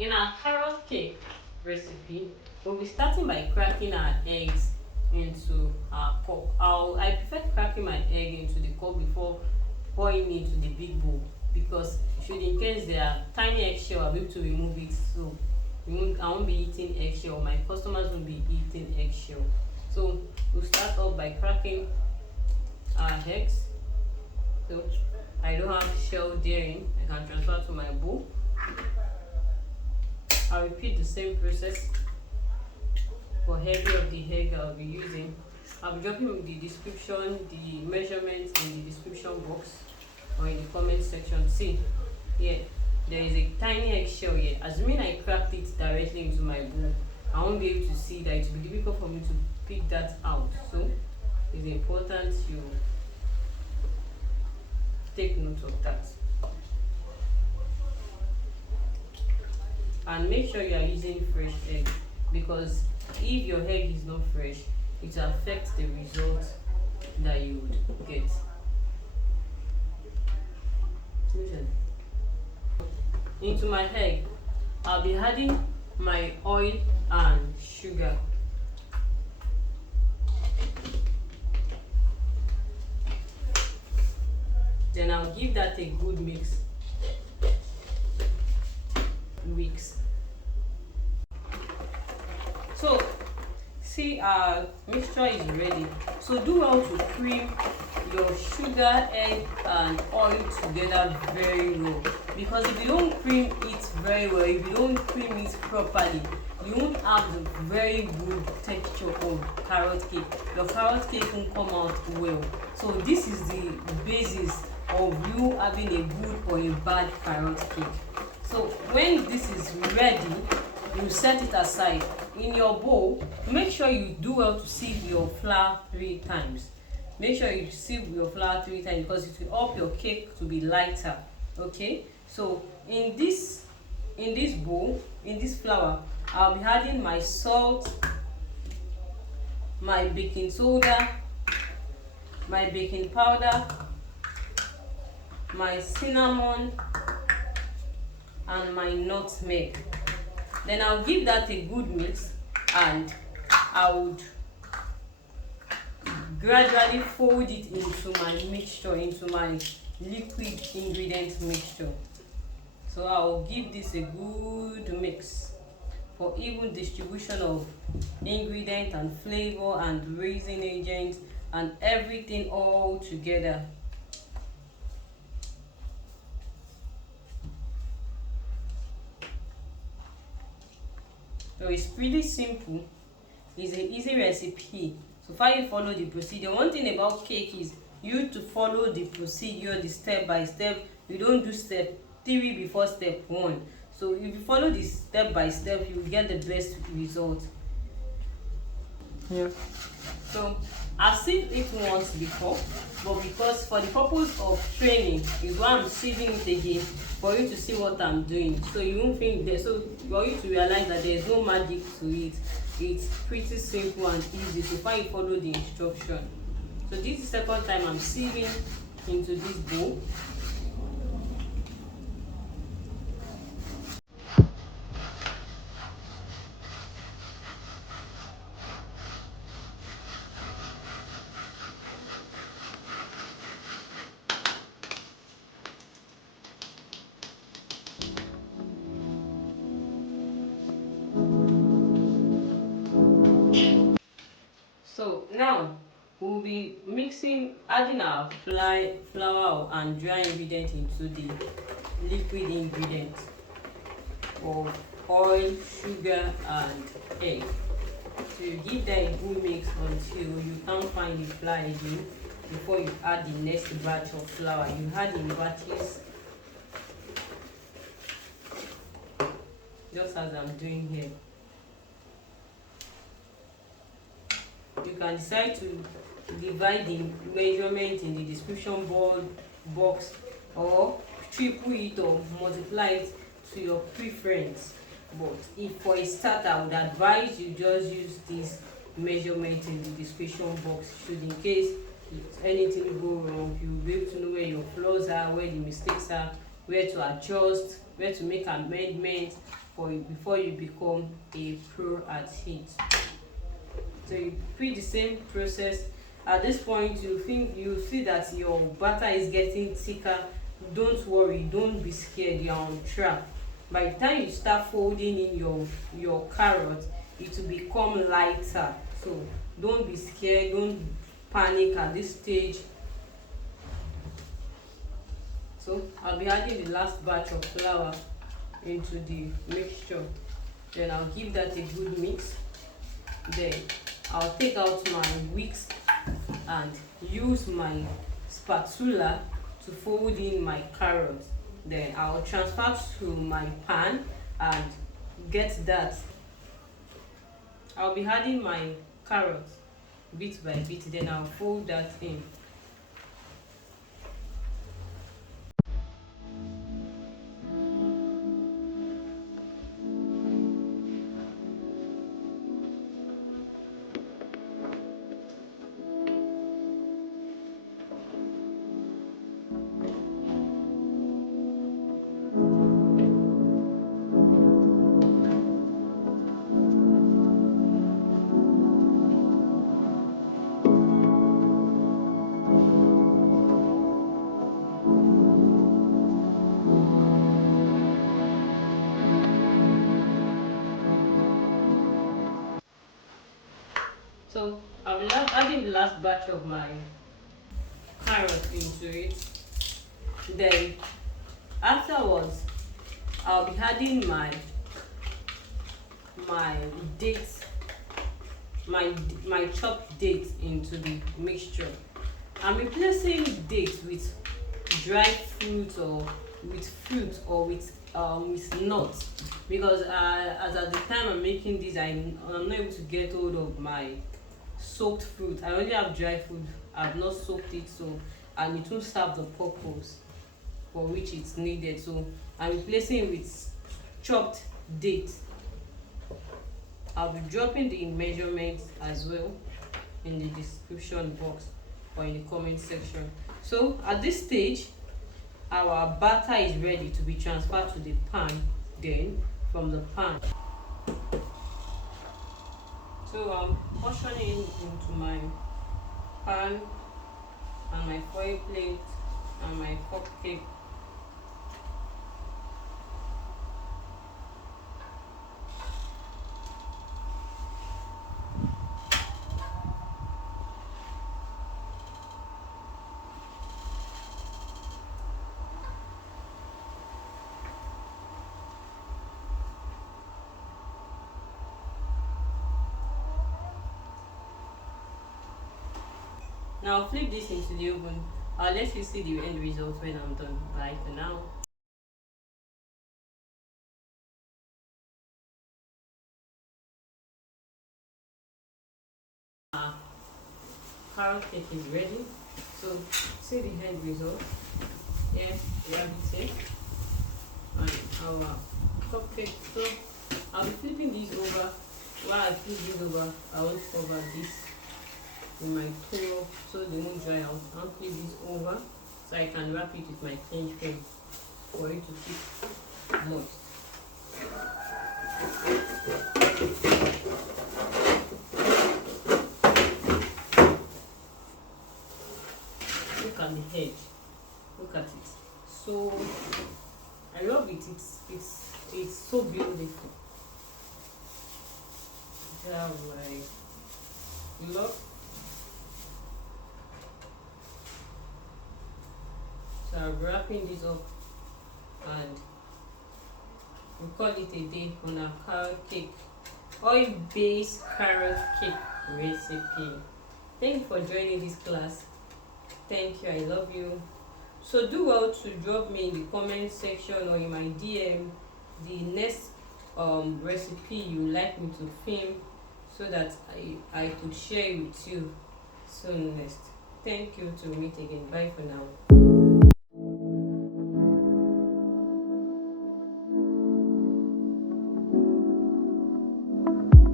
In our carrot cake recipe, we'll be starting by cracking our eggs into our cup. I prefer cracking my egg into the cup before pouring into the big bowl, because should in case there are tiny eggshell, I'll be able to remove it. So I won't be eating eggshell, my customers won't be eating eggshell. So we'll start off by cracking our eggs. So I don't have shell daring, I can transfer to my bowl. I'll repeat the same process for every of the egg I'll be using. I'll be dropping the description, the measurements in the description box or in the comment section. See, here, there is a tiny eggshell here. Assuming I cracked it directly into my bowl, I won't be able to see that. It will be difficult for me to pick that out. So it's important you take note of that. And make sure you are using fresh egg, because if your egg is not fresh, it will affect the result that you would get. Listen. Into my egg, I'll be adding my oil and sugar. Then I'll give that a good mix. So see, our mixture is ready. So do well to cream your sugar, egg and oil together very well, because if you don't cream it very well, if you don't cream it properly, you won't have the very good texture of carrot cake. Your carrot cake won't come out well. So this is the basis of you having a good or a bad carrot cake. So when this is ready, you set it aside. In your bowl, make sure you do well to sieve your flour 3 times. Make sure you sieve your flour 3 times, because it will help your cake to be lighter. Okay, so in this bowl, in this flour, I'll be adding my salt, my baking soda, my baking powder, my cinnamon and my nutmeg. Then I'll give that a good mix, and I would gradually fold it into my mixture, into my liquid ingredient mixture. So I'll give this a good mix for even distribution of ingredient and flavor and raising agents and everything all together. So it's pretty simple. It's an easy recipe. So far you follow the procedure. One thing about cake is you to follow the procedure, the step by step. You don't do step 3 before step 1. So if you follow this step by step, you will get the best result. Yeah. So I've seen it once before, but because for the purpose of training is why I'm sieving it again, for you to see what I'm doing. So you won't think that, so for you to realize that there's no magic to it. It's pretty simple and easy so far you follow the instruction. So this is the second time I'm sieving into this bowl. So now we'll be adding our flour and dry ingredient into the liquid ingredient of oil, sugar and egg. So you give that a good mix until you can't find the flour again before you add the next batch of flour. You add in batches, just as I'm doing here. You can decide to divide the measurement in the description box, or triple it or multiply it to your preference. But if for a start, I would advise you just use this measurement in the description box. Should in case anything go wrong, you'll be able to know where your flaws are, where the mistakes are, where to adjust, where to make amendments before you become a pro at it. So you repeat the same process. At this point, you see that your batter is getting thicker. Don't worry, don't be scared, you're on track. By the time you start folding in your carrot, it will become lighter. So don't be scared, don't panic at this stage. So I'll be adding the last batch of flour into the mixture. Then I'll give that a good mix. Then I'll take out my whisk and use my spatula to fold in my carrot. Then I'll transfer to my pan and get that. I'll be adding my carrot bit by bit, then I'll fold that in. So I'll be adding the last batch of my carrot into it. Then afterwards, I'll be adding my dates, my chopped dates into the mixture. I'm replacing dates with dry fruit or with nuts, because as at the time I'm making this, I'm not able to get hold of my soaked fruit. I only have dry fruit. I've not soaked it, and it won't serve the purpose for which it's needed. So I'm replacing it with chopped dates. I'll be dropping the measurements as well in the description box or in the comment section. So at this stage, our batter is ready to be transferred to the pan. Then from the pan, so I'm portioning into my pan and my foil plate and my cupcake. Now I'll flip this into the oven. I'll let you see the end result when I'm done. Bye for now. Carrot cake is ready. So see the end result. Yeah, we have it here. And our cupcake. So I'll be flipping this over. While I flip this over, I will cover this in my towel so they won't dry out. I'll flip this over so I can wrap it with my cling film for it to keep moist. Look at the edge. Look at it. So I love it. It's so beautiful. That way. Look. So I'm wrapping this up and we call it a day on our carrot cake, oil-based carrot cake recipe. Thank you for joining this class. Thank you, I love you. So do well to drop me in the comment section or in my DM the next recipe you like me to film, so that I could share it with you soon next. Thank you, to meet again. Bye for now.